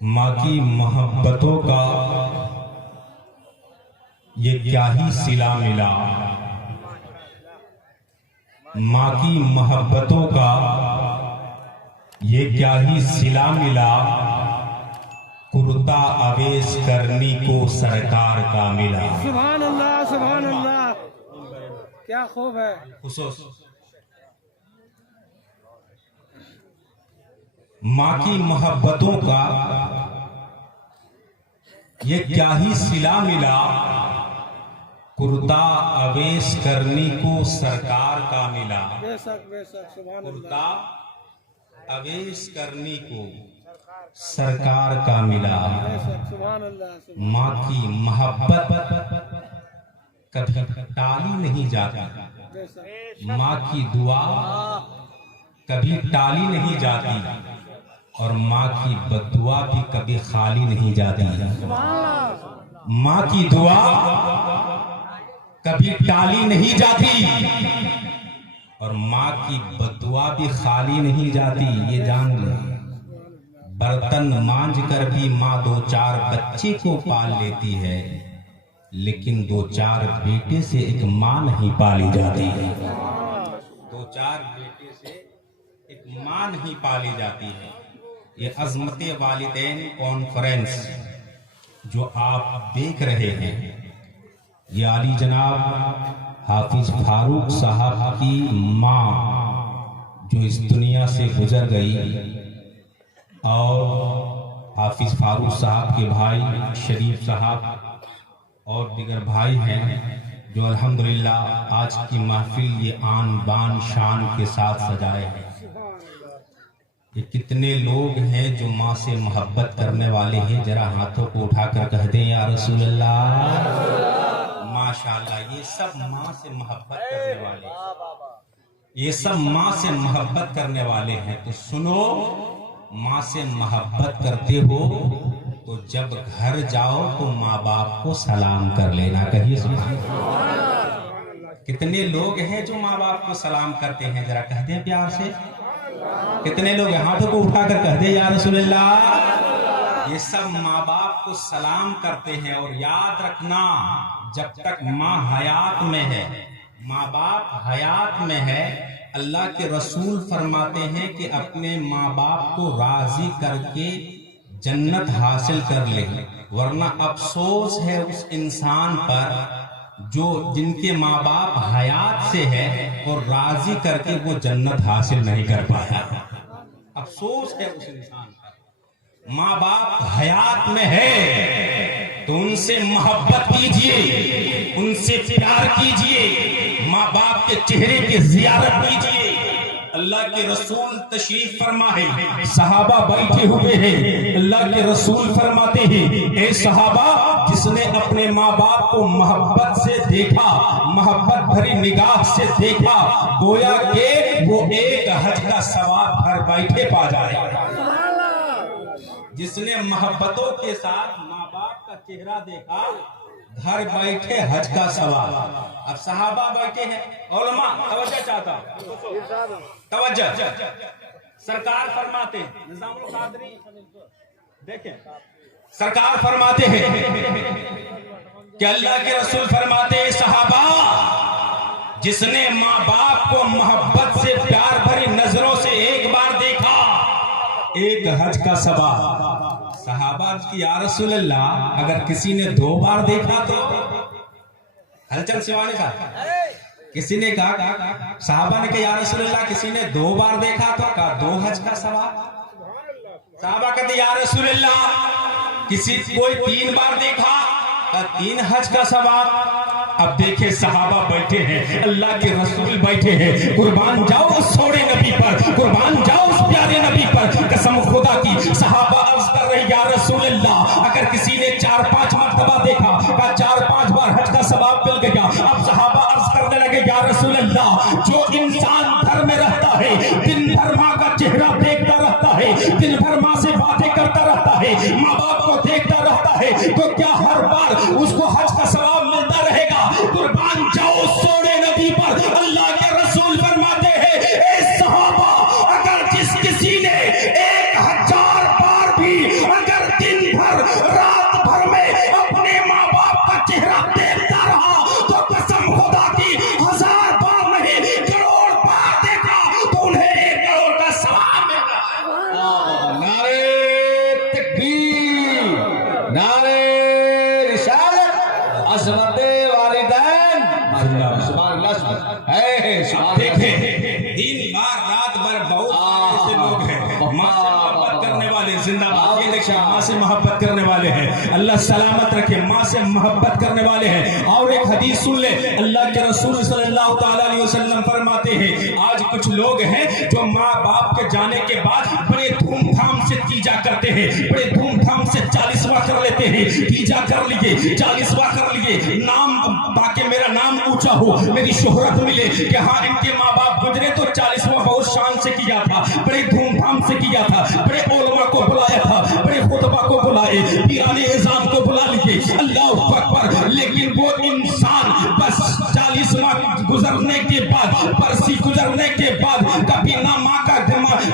ماں کی محبتوں کا یہ کیا ہی صلہ ملا، ماں کی محبتوں کا یہ کیا ہی صلہ ملا، کرتا اویس کرنی کو سرکار کا ملا۔ سبحان اللہ سبحان اللہ، کیا خوب ہے۔ خصوص ماں کی محبتوں کا یہ کیا ہی صلہ ملا، کرتا اویس کرنی کو سرکار کا ملا۔ بے شک بے شک، سبحان اللہ۔ کرتا اویس کرنی کو سرکار کا ملا۔ بے شک، سبحان اللہ۔ ماں کی محبت کبھی ٹالی نہیں جاتی، بے شک، ماں کی دعا کبھی ٹالی نہیں جاتی، اور ماں کی بددعا بھی کبھی خالی نہیں جاتی۔ ماں کی دعا کبھی ٹالی نہیں جاتی، اور ماں کی بددعا بھی خالی نہیں جاتی۔ یہ جان لیں، برتن مانج کر بھی ماں دو چار بچے کو پال لیتی ہے، لیکن دو چار بیٹے سے ایک ماں نہیں پالی جاتی ہے۔ دو چار بیٹے سے ایک ماں نہیں پالی جاتی ہے۔ یہ عظمت والدین کانفرنس جو آپ دیکھ رہے ہیں، یہ علی جناب حافظ فاروق صاحب کی ماں جو اس دنیا سے گزر گئی، اور حافظ فاروق صاحب کے بھائی شریف صاحب اور دیگر بھائی ہیں جو الحمدللہ آج کی محفل یہ آن بان شان کے ساتھ سجائے ہیں۔ یہ کتنے لوگ ہیں جو ماں سے محبت کرنے والے ہیں؟ ذرا ہاتھوں کو اٹھا کر کہہ دیں یا رسول اللہ۔ ماشاءاللہ، یہ سب ماں سے محبت کرنے والے ہیں، یہ سب ماں سے محبت کرنے والے ہیں۔ تو سنو، ماں سے محبت کرتے ہو تو جب گھر جاؤ تو ماں باپ کو سلام کر لینا۔ کہیے سبحان اللہ۔ کتنے لوگ ہیں جو ماں باپ کو سلام کرتے ہیں؟ ذرا کہہ دیں پیار سے۔ کتنے لوگ ہاتھوں کو اٹھا کر کہہ دیں یا رسول اللہ۔ یہ سب ماں باپ کو سلام کرتے ہیں، اور یاد رکھنا، جب تک ماں حیات میں ہے، ماں باپ حیات میں ہے، اللہ کے رسول فرماتے ہیں کہ اپنے ماں باپ کو راضی کر کے جنت حاصل کر لے، ورنہ افسوس ہے اس انسان پر جو جن کے ماں باپ حیات سے ہے اور راضی کر کے وہ جنت حاصل نہیں کر پایا۔ افسوس ہے اس انسان پر۔ ماں باپ حیات میں ہے تو ان سے محبت کیجئے، ان سے پیار کیجئے، ماں باپ کے چہرے کی زیارت کیجئے۔ اللہ کے رسول تشریف فرما ہے، صحابہ بیٹھے ہوئے ہیں، اللہ کے رسول فرماتے ہیں، اے صحابہ، جس نے اپنے ماں باپ کو محبت سے دیکھا، محبت بھری نگاہ سے دیکھا، گویا کہ وہ ایک حج کا ثواب گھر بیٹھے پا جائے۔ جس نے محبتوں کے ساتھ ماں باپ کا چہرہ دیکھا، گھر بیٹھے حج کا ثواب۔ اب صحابہ بیٹھے ہیں، علماء توجہ چاہتا ہوں، توجہ۔ سرکار فرماتے ہیں، نظام القادری دیکھیں، سرکار فرماتے ہیں کہ اللہ کے رسول فرماتے ہیں، صحابہ، جس نے ماں باپ کو محبت سے پیار بھری نظروں سے ایک بار دیکھا، ایک حج کا ثواب۔ صحابہ کی یا رسول اللہ، اگر کسی نے 2 بار دیکھا تو؟ ہلچل سوانی صاحب، کسی نے کہا، صحابہ نے کہا یا رسول اللہ کسی نے 2 بار دیکھا تو؟ کہا 2 حج کا ثواب۔ صحابہ کہتے یا رسول اللہ کسی کوئی 3 بار دیکھا؟ کہا 3 حج کا ثواب۔ اب دیکھیں، صحابہ بیٹھے ہیں، اللہ کے رسول بیٹھے ہیں، قربان جاؤ اس سوڑے نبی پر، قربان جاؤ اس پیارے نبی پر، قسم خدا کی۔ صحابہ عرض کر رہے یا رسول اللہ، اگر کسی نے 4-5 مرتبہ دیکھا، کہا 4-5 بار حج کا ثواب مل گیا۔ اب صحابہ عرض کرنے لگے یا رسول اللہ، جو انسان گھر میں رہتا ہے، دن بھر ماں کا چہرہ دیکھتا رہتا ہے، دن بھر ماں سے باتیں کرتا رہتا ہے، ماں باپ کو دیکھتا رہتا ہے، تو کیا ہر بار اس کو حج کا ثواب ملتا رہے گا؟ قربان جاؤ سونے نبی پر، اللہ کے رسول فرماتے ہیں، اے صحابہ، اگر جس کسی نے 1000 بار بھی اگر عظمت والدین سبحان اللہ سبحان دیکھیں دن بار رات بھر بہت سارے ایسے لوگ ہیں ماں سے محبت کرنے والے زندہ باد یہ دیکھیں ماں سے محبت کرنے والے ہیں اللہ سلامت رکھے ماں سے محبت کرنے والے ہیں اور ایک حدیث سن لے اللہ کے رسول صلی اللہ تعالی علیہ وسلم فرماتے ہیں آج کچھ لوگ ہیں جو ماں باپ کے جانے کے بعد بڑے دھوم دھام سے تیجا کرتے ہیں بڑے دھوم دھام سے 40واں کر لیتے ہیں تیجا کر لیے 40واں کر لیے نام تاکہ میرا نام اونچا ہو میری شہرت ملے کہ ہاں ان کے ماں باپ گزرے تو 40واں بہت شان سے کیا تھا بڑے دھوم دھام سے کیا تھا بڑے علماء کو بلایا تھا بڑے خطبہ کو بلائے پیران اعزاز کو بلا لیے اللہ اکبر لیکن وہ انسان بس 40واں گزرنے کے بعد برسی گزرنے کے بعد کبھی نہ ماں کا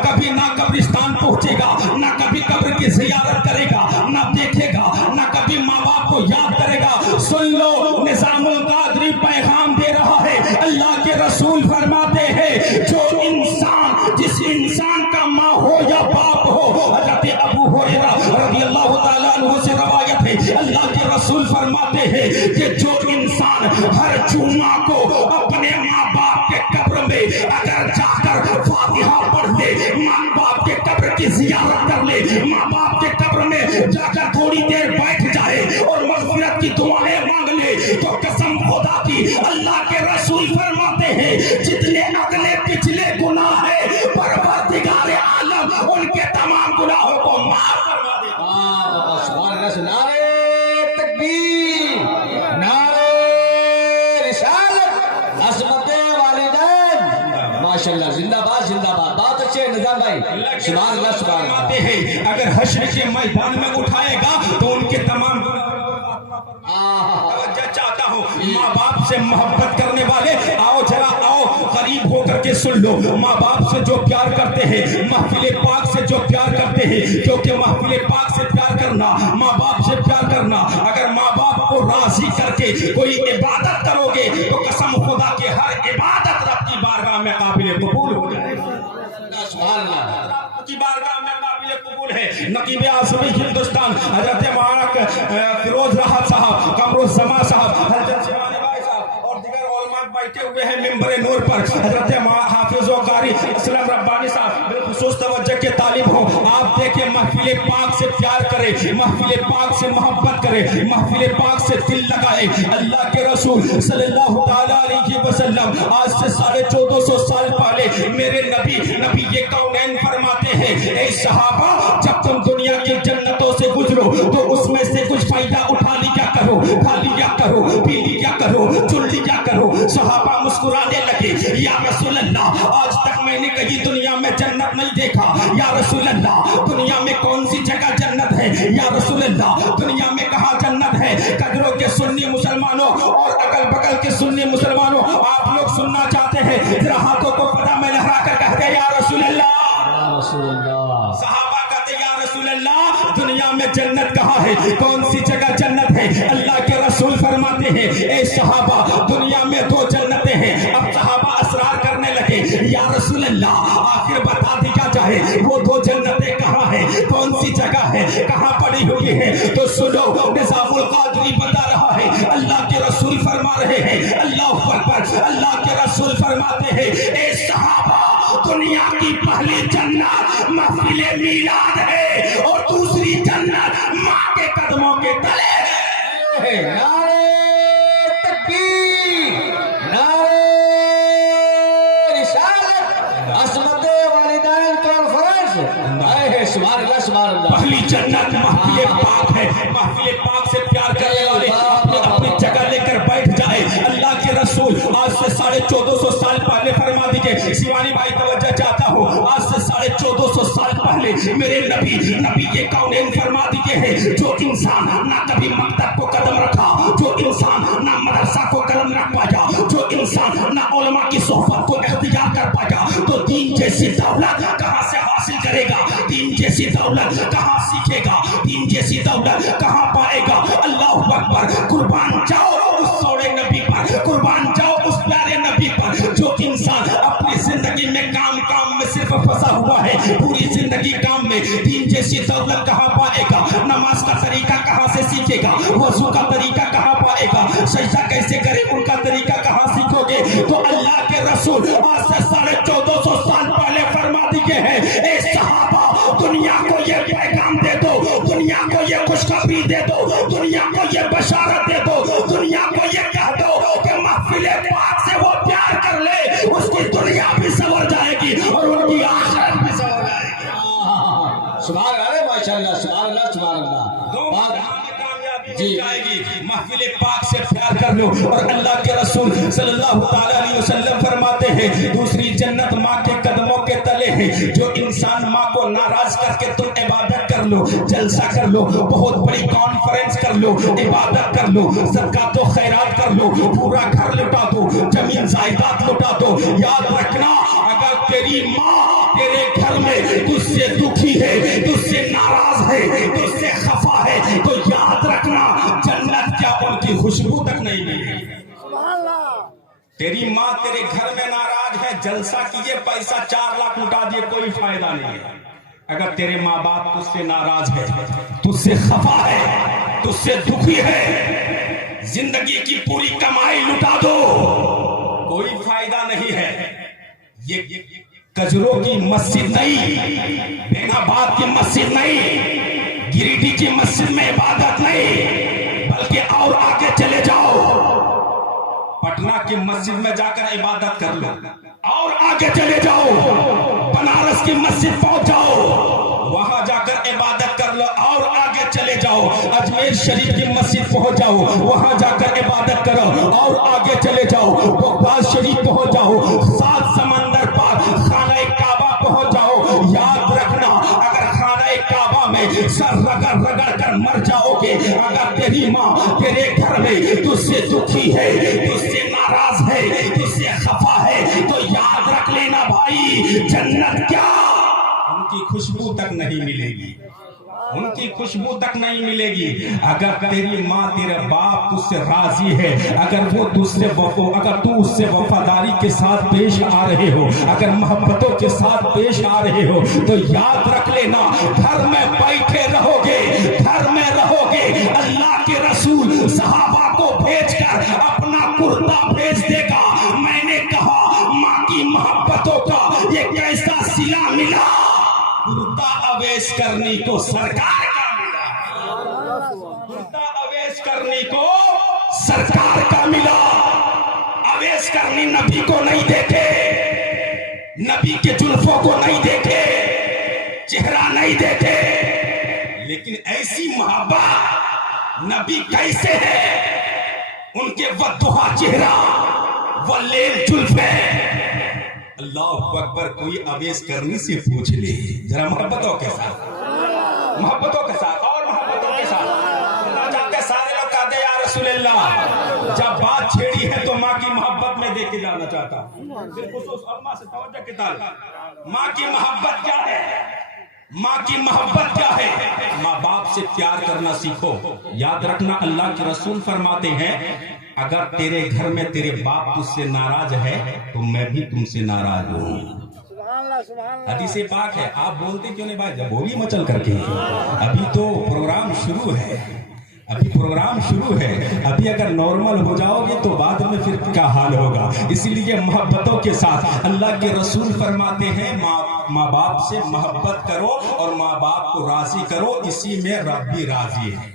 کبھی نہ قبرستان پہنچے گا نہ کبھی قبر کی زیارت کرے گا نہ دیکھے گا نہ کبھی ماں باپ کو یاد کرے گا سن لو نظام القادری پیغام دے رہا ہے اللہ کے رسول فرماتے ہیں جو انسان جس انسان کا ماں ہو یا باپ ہو حضرت ابو ہریرہ رضی اللہ تعالیٰ عنہ سے روایت ہے اللہ کے رسول فرماتے ہیں کہ جو انسان ہر جمعہ کو اپنے ماں باپ کے قبر میں اگر جا کر فاتحہ پڑھ لے ماں باپ کے قبر کی زیارت کر لے ماں باپ کے قبر میں جا کر تھوڑی دیر بیٹھ جائے اور مغفرت کی دعائیں مانگ لے تو قسم خدا کی اللہ کے رسول فرماتے ہیں جتنے اگلے پچھلے گناہ ہیں پروردگار عالم ان کے تمام گناہوں کو معاف فرما دے سبحان اللہ نعرہ تکبیر نعرہ رسالت عظمت والدین ماشاءاللہ زندہ باد بہت اچھے نظام بھائی سبحان اللہ سبحان اللہ فرماتے ہیں اگر حشر کے میدان میں اٹھائے گا تو ان کے تمام توجہ چاہتا ہوں ماں باپ سے محبت کرنے والے آؤ ذرا آؤ قریب ہو کر کے سن لو ماں باپ سے جو پیار کرتے ہیں محفل پاک سے جو پیار کرتے ہیں کیونکہ محفل پاک سے پیار کرنا ماں باپ سے پیار کرنا اگر ماں باپ کو راضی کر کے کوئی عبادت کرو گے تو قسم خدا کے ہر عبادت رب کی بارگاہ میں قابل قبول ہو جائے سبحان اللہ کی بارگاہ میں قابل قبول ہے نقیب اعظمی ہندوستان حضرت مبارک فیروز راحت صاحب قمر الزمان صاحب حضرت شیوانی بھائی صاحب اور دیگر علماء بیٹھے ہوئے ہیں منبر نور پر حضرت حافظ و قاری اسلام ربانی صاحب بالخصوص توجہ کے طالب ہوں آپ دیکھیں محفل پاک سے پیار کرے محفل پاک سے محبت کرے محفل پاک سے دل لگائے اللہ کے رسول صلی اللہ تعالیٰ علیہ وسلم آج سے 1450 سال پہلے میرے نبی یہ کونین فرماتے ہیں اے صحابہ جب تم دنیا کی جنتوں سے گزرو تو اس میں سے کچھ فائدہ اٹھا لیا کرو کھا لیا کرو پی لیا کرو چن لیا کرو صحابہ مسکرانے لگے یا رسول اللہ آج تک میں نے کہیں دنیا میں جنت نہیں دیکھا یا رسول اللہ دنیا میں کون سی جگہ جنت ہے یا رسول اللہ دنیا میں کہاں جنت ہے قدروں کے سنی مسلمانوں اور اگل بگل کے سنی مسلمانوں آپ لوگ سننا چاہتے ہیں ذرا ہاتھوں کو پتہ میں لہرا کر کہتے یا رسول اللہ صحابہ کہتے یا رسول اللہ دنیا میں جنت کہاں ہے کون سی جگہ جنت ہے اللہ کے رسول فرماتے ہیں اے صحابہ دنیا میں 2 جنتیں ہیں اب صحابہ اسرار کرنے لگے یا رسول اللہ آخر بتا دیا جائے وہ 2 جنتیں کہاں ہیں کون سی جگہ ہے کہاں پڑی ہوئی ہے تو سنو نظام القادری بتا رہا ہے اللہ کے رسول فرما رہے ہیں اللہ اکبر اللہ کے رسول فرماتے ہیں اے صحابہ دنیا کی پہلی جنت محفل میلاد ہے اور دوسری جنت ماں کے قدموں کے تلے ہے نعرہ تکبیر نعرہ رسالت عظمت والدین کانفرنس سبحان اللہ سبحان اللہ پہلی جنت محفل پاک ہے محفل پاک سے پیار کرنے والے اپنی جگہ لے کر بیٹھ جائے اللہ کے رسول آج سے 1450 سال پہلے فرما دیجئے سیوانی بھائی توجہ چاہتا ہوں آج سے 1450 سال پہلے میرے نبی یہ کونین فرما دیے ہیں جو انسان نہ کبھی مکتب کو قدم رکھا جو انسان نہ مدرسہ کو قدم رکھ پایا جو انسان نہ علماء کی صحبت کو اختیار کر پایا تو دین جیسی دولت کہاں سے حاصل کرے گا دین جیسی دولت کہاں سیکھے گا دین جیسی دولت کہاں پائے گا اللہ اکبر قربان جاؤ اس سوڑے نبی پر قربان جاؤ اس پیارے نبی پر جو انسان اپنی زندگی میں کام میں صرف پھنسا ہوا ہے پوری زندگی کام میں دین جیسی دولت کہاں پائے گا نماز کا طریقہ کہاں سے سیکھے گا وضو کا طریقہ کہاں پائے پائے گا, سجدہ کیسے کرے ان کا طریقہ کہاں سیکھو گے؟ تو اللہ کے رسول آج سے 1450 سال پہلے فرما دیے ہیں, اے صحابہ دنیا کو یہ پیغام دے دو, دنیا کو یہ خوشخبری دے دو, دنیا کو یہ بشارت دے دو, دنیا کو یہ کہہ دو کہ محفل پاک سے وہ پیار کر لے, اس کی دنیا بھی سنور جائے گی اور ان کی آخرت بھی سنور جائے گی. سبحان اللہ, ماشاءاللہ, سبحان اللہ, سبحان اللہ. دو جی جائے گی. محفل پاک سے پیار کر لو. اور اللہ کے رسول صلی اللہ تعالی علیہ وسلم فرماتے ہیں دوسری جنت ماں کے قدموں کے تلے ہے. جو انسان ماں کو ناراض کر کے تم عبادت کر لو, جلسہ کر لو, بہت بڑی کانفرنس کر لو, عبادت کر لو, صدقات و خیرات کر لو, پورا گھر لٹا دو, زمین جائیداد لٹا دو, یاد رکھنا اگر تیری ماں تیرے گھر میں تجھ سے دکھی ہے, تجھ سے ناراض ہے, تجھ سے خفا ہے, تو یاد رکھنا جنت کیا ان کی خوشبو تک نہیں ملے. تیری ماں تیرے گھر میں ناراض ہے, جلسہ کیجئے, پیسہ 4 لاکھ لٹا دیے, کوئی فائدہ نہیں ہے. اگر تیرے ماں باپ تجھ سے ناراض ہے, تجھ سے خفا ہے, تجھ سے دکھی ہے, زندگی کی پوری کمائی لٹا دو, کوئی فائدہ نہیں ہے. یہ کجروں کی مسجد نہیں, بین آباد کی مسجد نہیں, گریڈی کی مسجد میں عبادت نہیں, بلکہ اور آگے چلے جاؤ, پٹنہ کی مسجد میں جا کر عبادت کر لو, اور آگے چلے جاؤ, بنارس کی مسجد پہنچ جاؤ, وہاں جا کر عبادت کر لو, اور آگے چلے جاؤ, اجمیر شریف کی مسجد پہنچ جاؤ, وہاں جا کر عبادت کرو, اور آگے چلے جاؤ, بغداد شریف پہنچ جاؤ, 7 سمندر پار خانہ کعبہ پہنچ جاؤ. یاد رکھنا اگر خانہ کعبہ میں سر رگڑ رگڑ کر مر جاؤ گے, اگر تیری ماں تیرے گھر میں تجھ سے دکھی ہے, تجھ سے ناراض ہے, تجھ سے خفا ہے, تو یاد رکھ لینا بھائی جنت کیا ان کی خوشبو تک نہیں ملے گی, ان کی خوشبو تک نہیں ملے گی. اگر تیری ماں تیرے باپ تجھ سے راضی ہے, اگر وہ تجھ سے اگر تو اس سے وفاداری کے ساتھ پیش آ رہے ہو, اگر محبتوں کے ساتھ پیش آ رہے ہو, تو یاد رکھ لینا گھر میں بیٹھے رہو گے, گھر میں رہو گے, اللہ کے رسول صحابہ کو بھیج کر اپنا کرتا بھیج دے گا. میں نے کہا ماں کی محبتوں کا یہ کیسا صلہ ملا, کرتا اویس کرنی کو سرکار کا ملا, کرتا اویس کرنی کو سرکار کا ملا. اویس کرنی نبی کو نہیں دیکھے, نبی کے زلفوں کو نہیں دیکھے, چہرہ نہیں دیکھے, لیکن ایسی محبت نبی کیسے ہے, ان کے وضحا چہرہ, واللیل زلفیں. اللہ اکبر. کوئی اویس کرنی سے پوچھ لے ذرا محبتوں کے ساتھ, محبتوں کے ساتھ اور محبتوں کے ساتھ جاتے سارے لوگ کہتے یا رسول اللہ, جب بات چھیڑی ہے تو ماں کی محبت میں دیکھ کے جانا چاہتا ہوں. بالخصوص اماں سے توجہ کے تعلق, ماں کی محبت کیا ہے, ماں کی محبت کیا ہے, ماں باپ سے پیار کرنا سیکھو. یاد رکھنا اللہ کے رسول فرماتے ہیں اگر تیرے گھر میں تیرے باپ تجھ سے ناراض ہے تو میں بھی تم سے ناراض ہوں. حدیث پاک ہے. آپ بولتے کیوں نہیں بھائی, جب بولی مچل کر کے, ابھی تو پروگرام شروع ہے, ابھی پروگرام شروع ہے, ابھی اگر نارمل ہو جاؤ گے تو بعد میں پھر کیا حال ہوگا. اسی لیے محبتوں کے ساتھ اللہ کے رسول فرماتے ہیں ماں باپ سے محبت کرو اور ماں باپ کو راضی کرو, اسی میں رب بھی راضی ہے,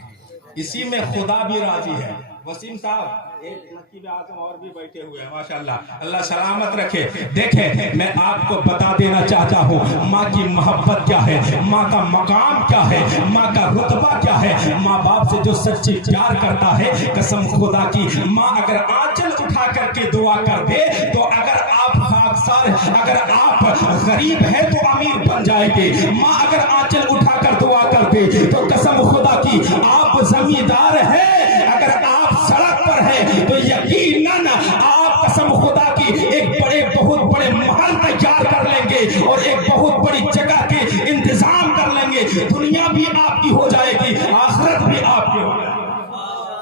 اسی میں خدا بھی راضی ہے. وسیم صاحب ایک نقیب اعظم اور بھی بیٹھے ہوئے ہیں ماشاءاللہ, اللہ سلامت رکھے. دیکھیں میں آپ کو بتا دینا چاہتا ہوں ماں کی محبت کیا ہے, ماں کا مقام کیا ہے, ماں کا رتبہ کیا ہے. ماں باپ سے جو سچی پیار کرتا ہے, قسم خدا کی, ماں اگر آنچل اٹھا کر کے دعا کر دے تو اگر آپ خاکسار, اگر آپ غریب ہیں تو امیر بن جائیں گے. ماں اگر آنچل اٹھا کر دعا کر دے تو قسم خدا کی آپ زمیندار ہیں, اگر آپ سڑک پر ہیں تو یقیناً آپ قسم خدا کی ایک بہت بڑے محل تیار کر لیں گے اور ایک بہت بڑی جگہ کے انتظام کر لیں گے. دنیا بھی آپ کی ہو جائے گی, آخرت بھی آپ کی ہو جائے گی,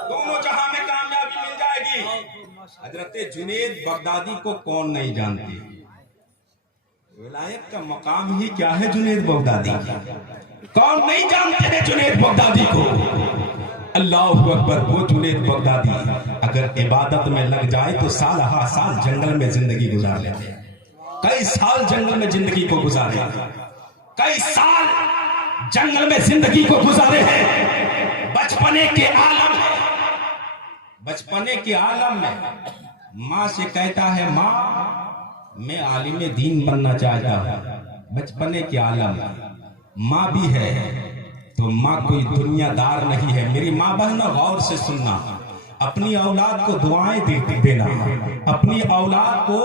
دونوں جہاں میں کامیابی مل جائے گی. حضرت جنید بغدادی کو کون نہیں جانتے, ولایت کا مقام ہی کیا ہے جنید بغدادی کا, کون نہیں جانتے ہیں جنید بغدادی کو. اللہ اکبر. وہ جنید بغدادی اگر عبادت میں لگ جائے تو سال ہا سال جنگل میں زندگی گزار لیتے. کئی سال جنگل میں زندگی کو گزارے, کئی سال جنگل میں زندگی کو گزارے ہیں. بچپنے کے عالم میں, بچپنے کے عالم میں ماں سے کہتا ہے ماں میں عالم دین بننا چاہتا ہوں. بچپنے کے عالم میں ماں بھی ہے تو ماں کوئی دنیا دار نہیں ہے. میری ماں بہن غور سے سننا, اپنی اولاد کو دعائیں دینا, اپنی اولاد کو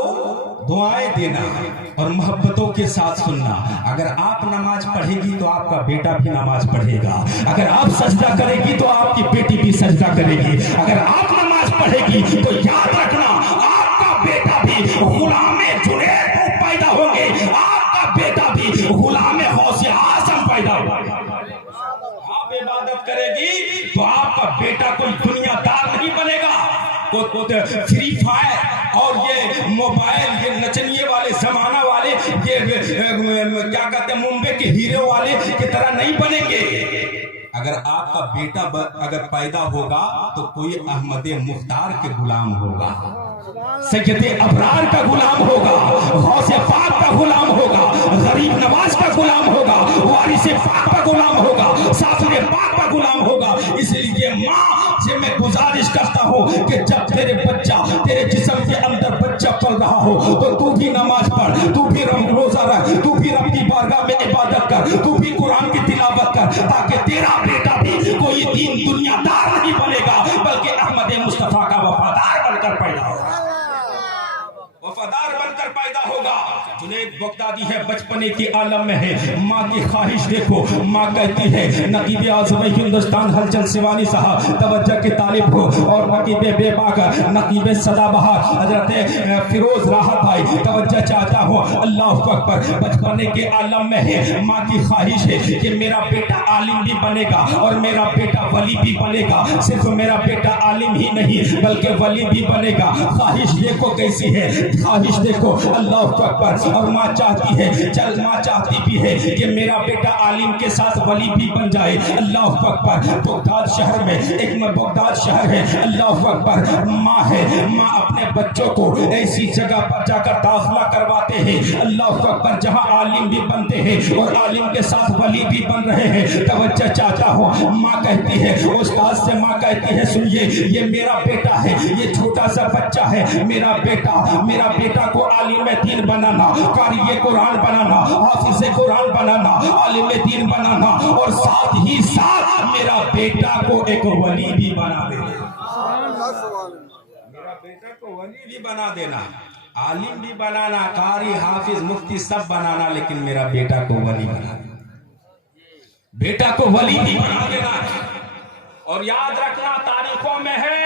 دعائیں دینا اور محبتوں کے ساتھ سننا. اگر آپ نماز پڑھے گی تو آپ کا بیٹا بھی نماز پڑھے گا. اگر آپ سجدہ کرے گی تو آپ کی بیٹی بھی سجدہ کرے گی. اگر آپ نماز پڑھے گی تو یاد رکھنا آپ کا بیٹا بھی غلام جنید پیدا ہوں گے, آپ کا بیٹا بھی غلام غوث اعظم پیدا ہوگا. آپ عبادت کرے گی تو آپ کا بیٹا کوئی دنیا دار نہیں بنے گا. فری فائر اور یہ موبائل, یہ نچنیے والے زمانہ والے, یہ کیا کہتے ہیں ممبئی کے ہیرو والے کی طرح نہیں بنیں گے. اگر آپ کا بیٹا اگر پیدا ہوگا تو کوئی احمد مختار کے غلام ہوگا, سید ابرار کا غلام ہوگا, غوث پاک کا غلام ہوگا, غریب نواز کا غلام ہوگا, وارث پاک کا غلام ہوگا, سافر پاک کا غلام ہوگا. اس لیے ماں سے میں گزارش کرتا ہوں کہ جب تیرے بچہ تیرے جسم کے اندر بچہ پل رہا ہو تو بھی نماز پڑھ, تو بھی روزہ رکھ, تو بھی رب کی بارگاہ میں عبادت کر, تو بھی قرآن کی تلاوت کر, تاکہ تیرا بیٹا بھی کوئی دین دنیا دار نہیں بنے گا بلکہ احمد مصطفیٰ کا وفادار بن کر پیدا ہوگا, وفادار بن کر پیدا ہوگا. جنید بغدادی ہے بچپنے کے عالم میں ہے. ماں کی خواہش دیکھو, ماں کہتی ہے نقیب اعظم ہندوستان ہلچل سیوانی صاحب توجہ کے طالب ہو, اور نقیب بے باک نقیب سدا بہار حضرت فیروز راحت بھائی توجہ چاہتا ہوں. اللہ اکبر. بچپنے کے عالم میں ہے. ماں کی خواہش ہے کہ میرا بیٹا عالم بھی بنے گا اور میرا بیٹا ولی بھی بنے گا. صرف میرا بیٹا عالم ہی نہیں بلکہ ولی بھی بنے گا. خواہش دیکھو کیسی ہے, خواہش دیکھو. اللہ اکبر. اور ماں چاہتی ہے, چل ماں چاہتی بھی ہے کہ میرا بیٹا عالم کے ساتھ ولی بھی بن جائے. اللہ اکبر. بغداد شہر میں ایک بغداد شہر ہے. اللہ اکبر. ماں ہے, ماں اپنے بچوں کو ایسی جگہ پر جا کر داخلہ کرواتے ہیں اللہ اکبر جہاں عالم بھی بنتے ہیں اور عالم کے ساتھ ولی بھی بن رہے ہیں. توجہ چاہتا ہوں. ماں کہتی ہے, استاد سے ماں کہتی ہے سنیے یہ میرا بیٹا ہے, یہ چھوٹا سا بچہ ہے, میرا بیٹا کو عالم دین بنانا, قاری قرآن بنانا, حافظ قرآن بنانا, عالم دین بنانا, اور ساتھ ہی ساتھ میرا بیٹا کو ایک ولی بھی بنا دینا. میرا بیٹا کو ولی بھی بنا دینا, عالم بھی بنانا, قاری حافظ مفتی سب بنانا, لیکن میرا بیٹا کو ولی بنا دینا, بیٹا کو ولی بھی بنا دینا. اور یاد رکھنا تاریخوں میں ہے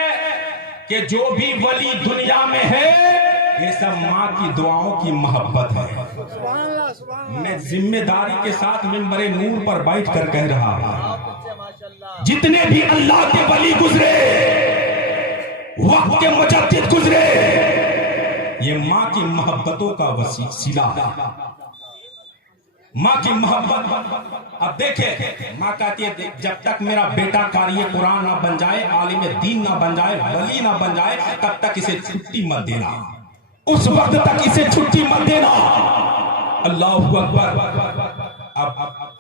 کہ جو بھی ولی دنیا میں ہے یہ سب ماں کی دعاؤں کی محبت ہے. میں ذمہ داری کے ساتھ منبر نور پر بیٹھ کر کہہ رہا ہوں, جتنے بھی اللہ کے ولی گزرے, وقت کے مجدد گزرے, یہ ماں کی محبتوں کا وسیلہ, ماں کی محبت. اب دیکھیں ماں کہتی ہے جب تک میرا بیٹا قاری قرآن نہ بن جائے, عالم دین نہ بن جائے, ولی نہ بن جائے, تب تک اسے چھٹی مت دینا, اس وقت تک اسے چھٹی مت دینا. اللہ اکبر. اب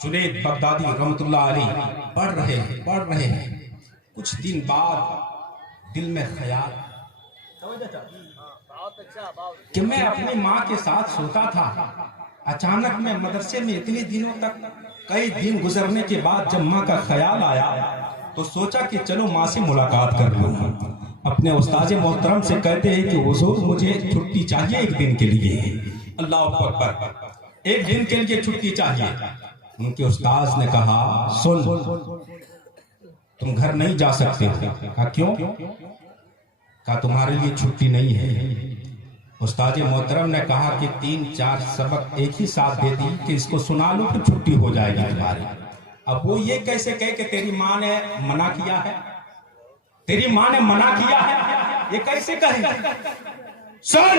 جنید بغدادی رحمت اللہ علیہ پڑھ رہے ہیں. کچھ دن بعد دل میں خیال کہ میں اپنی ماں کے ساتھ سوتا تھا. اچانک میں مدرسے میں اتنے دنوں تک, کئی دن گزرنے کے بعد جب ماں کا خیال آیا تو سوچا کہ چلو ماں سے ملاقات کر لوں. اپنے استاد محترم سے کہتے ہیں کہ حضور مجھے چھٹی چاہیے ایک دن کے لیے. اللہ اکبر. ایک دن کے لیے چھٹی چاہیے. ان کے استاد نے کہا سن, تم گھر نہیں جا سکتے. کہا کیوں؟ کہا تمہارے لیے چھٹی نہیں ہے. استاد محترم نے کہا کہ 3-4 سبق ایک ہی ساتھ دے دی کہ اس کو سنا لو تو چھٹی ہو جائے گی تمہاری. اب وہ یہ کیسے کہے کہ تیری ماں نے منع کیا ہے, تیری ماں نے منع کیا ہے, یہ کیسے کہے؟ سن,